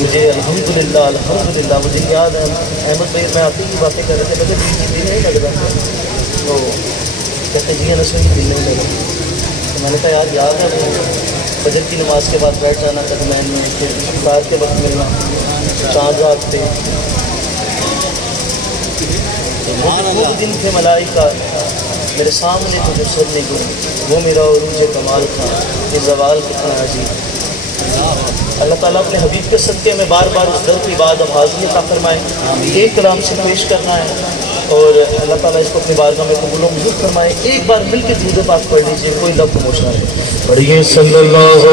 मुझे अल्हम्दुलिल्लाह अल्हम्दुलिल्लाह मुझे याद है अहमद भाई मैं आती ही बातें कर रहे थे, मुझे दिल नहीं लग रहा था। तो कहते जी अनस भाई दिल नहीं लग रहा। तो मैंने कहा यार याद है वो फजर की नमाज के बाद बैठ जाना तकमैन में, फिर इफ्तार के वक्त मिलना चाँद रात पे। वो दिन थे मलाइका मेरे सामने तो जो सर नहीं गुनी, वो मेरा उरूज कमाल था, ये जवाल कितना अजीब। अल्लाह ताला अपने हबीब के सदक़े में बार बार उस दर की बात अब हाज़िर अता फरमाए। एक कलाम से पेश करना है और अल्लाह ताला इसको अपनी बारगाह में कबूल मंजूर फरमाए। एक बार मिल के दुरूद पाक पढ़ लीजिए, कोई लब खामोश ना पढ़िए। सल्लल्लाहु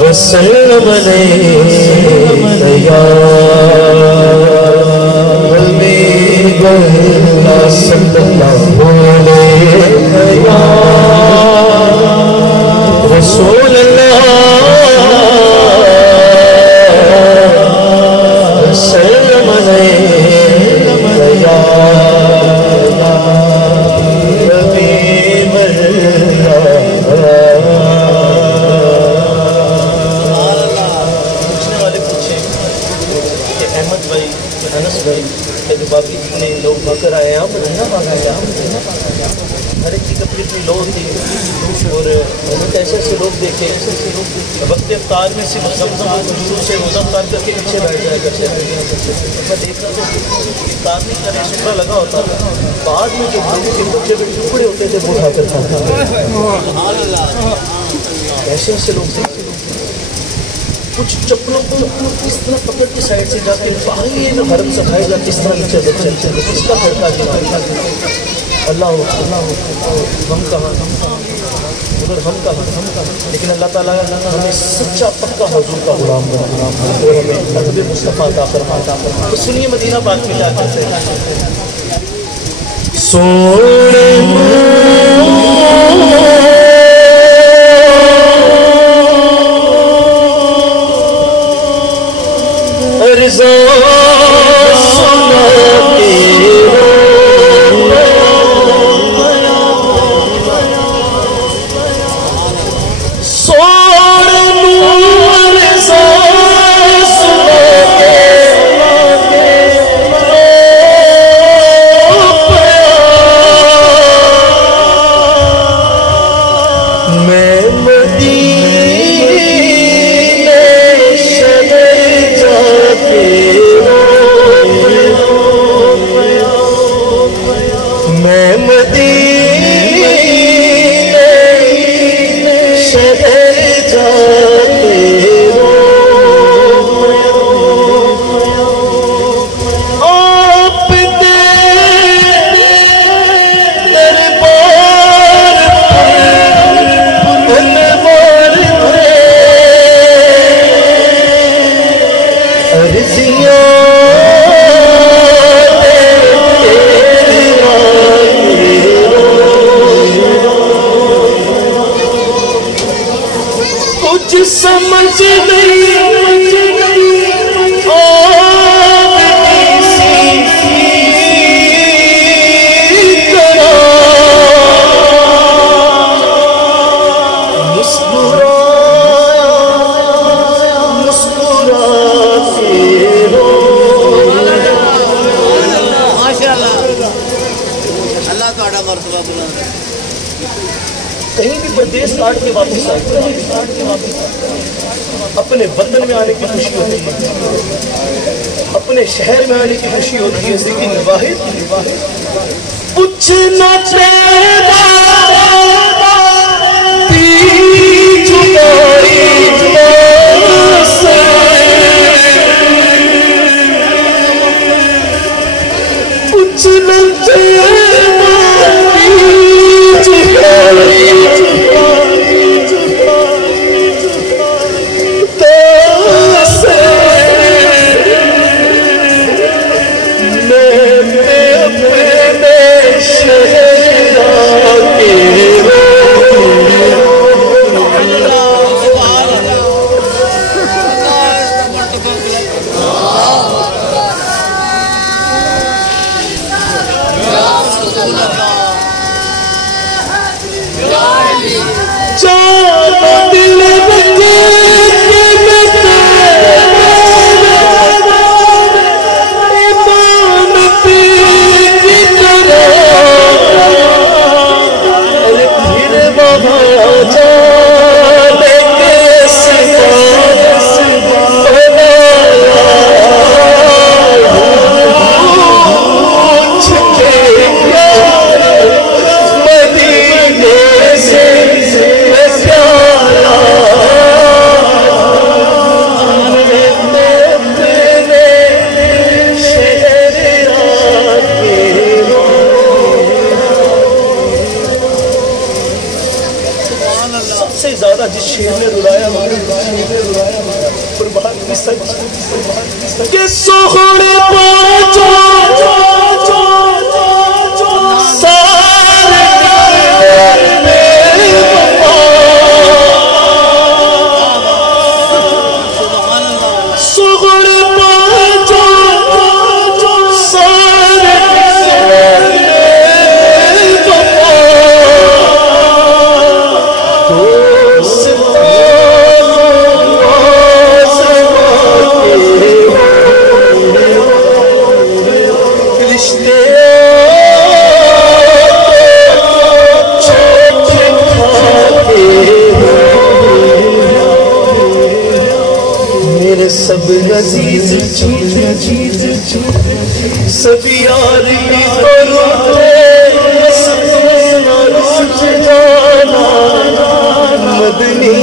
वसल्लम रसूल अल्लाह वसल्लम अनस भाई जो बाकी जितने लोग भाकर आए हैं, मदीना भाग आए हैं, हर एक की अपनी अपनी लो थी। और मैंने ऐसे ऐसे लोग देखे, वक्त इफ्तार में सिर्फ जमजम से रोज़ा इफ्तार करके पीछे बैठ जाया करते हैं। मैं देख रहा था इफ्तार नहीं करने शुक्र लगा होता था, बाद में जो लोगों के बच्चे बड़े टुकड़े होते थे वो उठा कर खाता। ऐसे ऐसे लोग थे, कुछ चप्पलों को इस तरह पकड़ के साइड से जाके बाहर में हरम से खाए जाते, इस तरह नीचे बच्चे इसका खड़का अल्लाह हम कहाँ उधर हम कहाँ। लेकिन अल्लाह ताला हमें सच्चा पक्का हुजूर का गुलाम बना और हमें अदब मुस्तफ़ा अता फरमाता। तो सुनिए मदीना पाक में क्या कहते हैं। सोने समझ कहीं भी परदेश काट के वापस आए, अपने वतन में आने की खुशी होती है, अपने शहर में आने की खुशी होती है। लेकिन वाहिद कुछ न ना जिस शेर ने रुलाया कुर्बान की सच के सोहने सब अजीज सब यार मदनी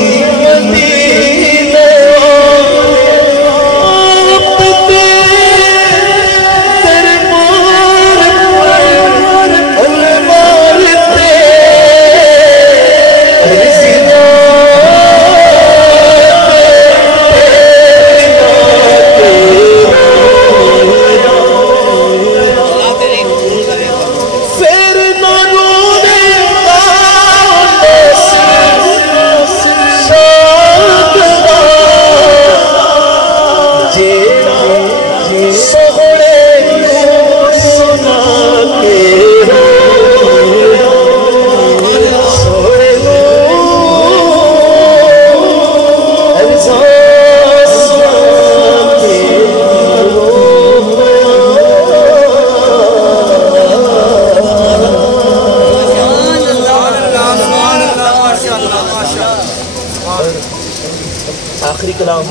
आखिरी कलाम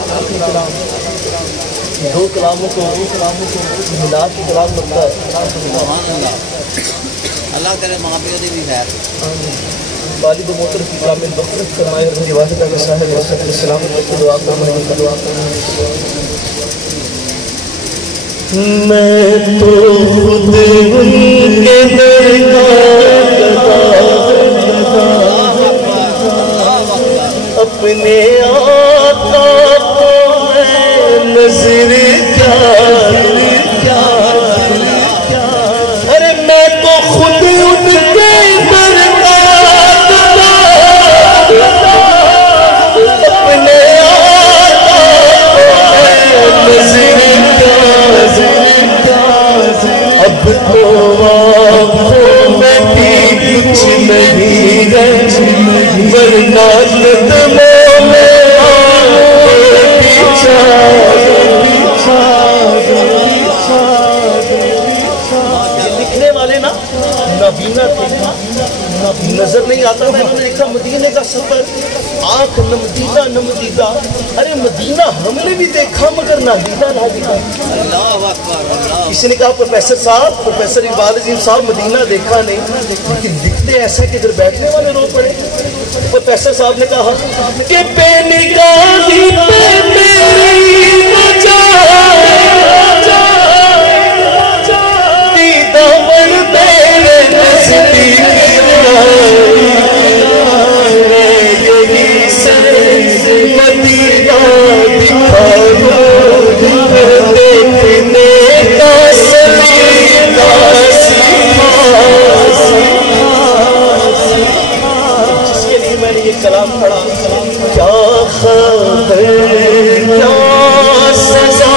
दो कलामों को मिला के कलाम लगता है। अल्लाह करे माफ़ी भी खैर वालिद मोहतर की कामिल बखरत फरमाए रजी वाहिदा का साहिब वसत सलामत की दुआ मैं तो खुद उनके अपने आका को नजर क्या अरे मैं तो खुद उनके अपने आका को नजर क्या अब तो आँखों में भी कुछ नहीं रही वरना कदमों में लिखने वाले ना नाबीना थे, नजर नहीं आता था। उन्होंने लिखा मदीने का सफर आंख नमदीदा नमदीदा। अरे मदीना हमने भी देखा मगर नादीदा ना दिखा। किसी ने कहा प्रोफेसर इकबाल अजीम साहब मदीना देखा नहीं लेकिन दिखते ऐसा कि इधर बैठने वाले रो पड़े। प्रोफेसर साहब ने कहा कि बेनिगाही पे मेरी दीदार तेरे नज़दीक यही से मदीना दिखाओ देखने का सलीका जिसके लिए मैंने ये कलाम पढ़ा। क्या खबर क्या सजा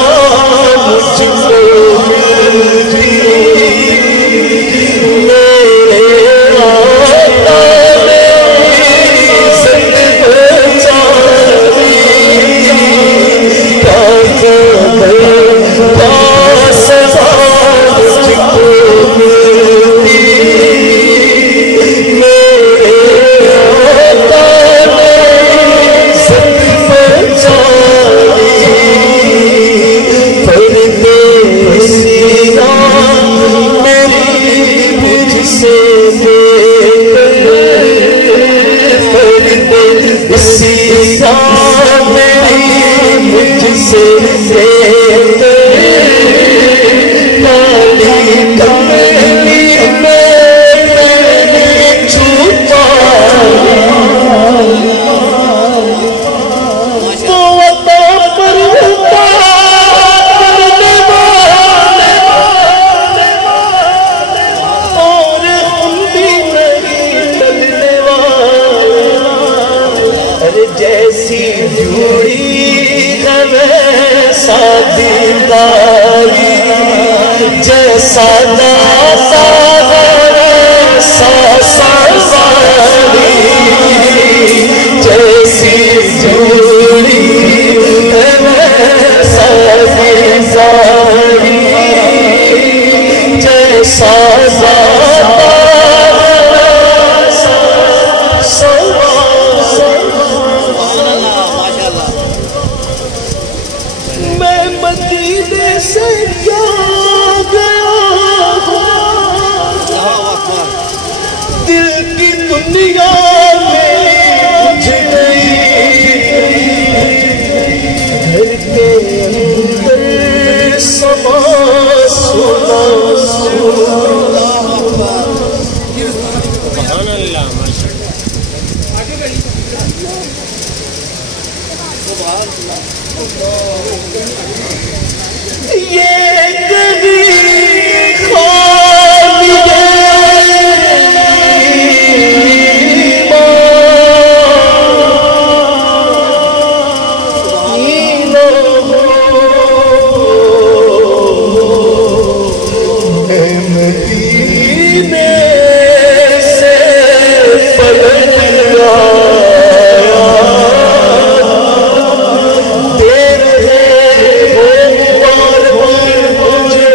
जैसा दाता सासवारी जैसी जोड़ी वैसा सारी जैसा मैं मदीने से क्या गया दिल की दुनिया में मुझे घर के अंदर समा सुना ये कभी खाली मदीने से पलट आया देर है मुझे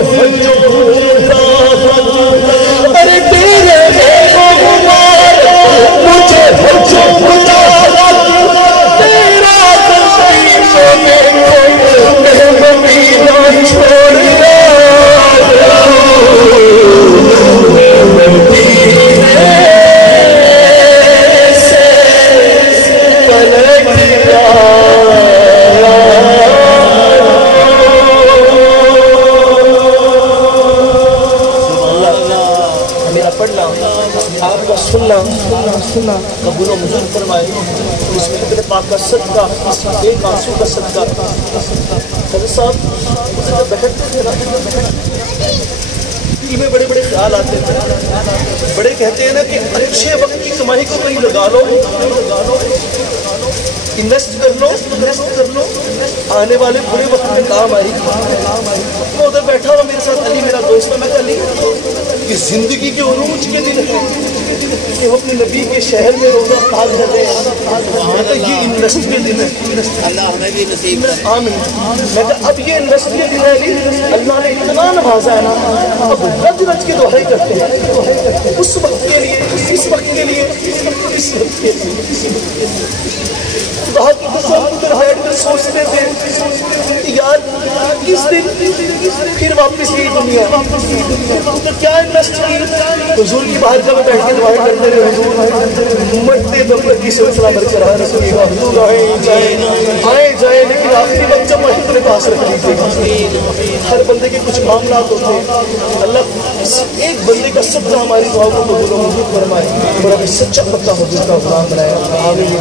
अरे देर है मुझे तेरा मदीना छोड़ आपका सुनना कबूल मंजूर फरमाए। इसमें अपने पाक का सदका एक आंसू का सदका साहब बैठते थे में बड़े बड़े ख्याल आते हैं, बड़े कहते हैं ना कि अच्छे वक्त की कमाई को कहीं लगा लो, इन्वेस्ट कर लो, आने वाले बुरे वक्त में काम आएगी। मैं उधर बैठा हुआ मेरे साथ अली मेरा दोस्त है, मैं अली कि जिंदगी के उरूज के दिन है कि हम अपने नबी के शहर में रोजा पाक कर रहे हैं, तो ये इन्वेस्ट के दिन है। अल्लाह हमें भी नसीब करे। आमीन। मैं अब ये इन्वेस्ट के दिन है अली, अल्लाह ने इतना नवाजा है ना, अब रज रज के दुआएं करते हैं उस वक्त के लिए, इस वक्त के लिए, इस वक्त के लिए। खुदा की कसम उधर बैठ कर सोचते थे यार किस दिन फिर वापस यही दुनिया, तो क्या इन्वेस्ट की हुजूर की बाहर का बैठ के दुआएं करते रहे। हुजूर मरते दम तक की सिलसिला बरकरार रखिएगा, हुजूर आए जाए लेकिन आखिरी वक्त जब वहीं अपने पास रख लीजिएगा। हर बंदे के कुछ मामला होते हैं, अल्लाह एक बंदे का सच्चा हमारी दुआ को कबूल मंजूर फरमाए और हमें सच्चा पक्का हुजूर का गुलाम बनाए। आमीन।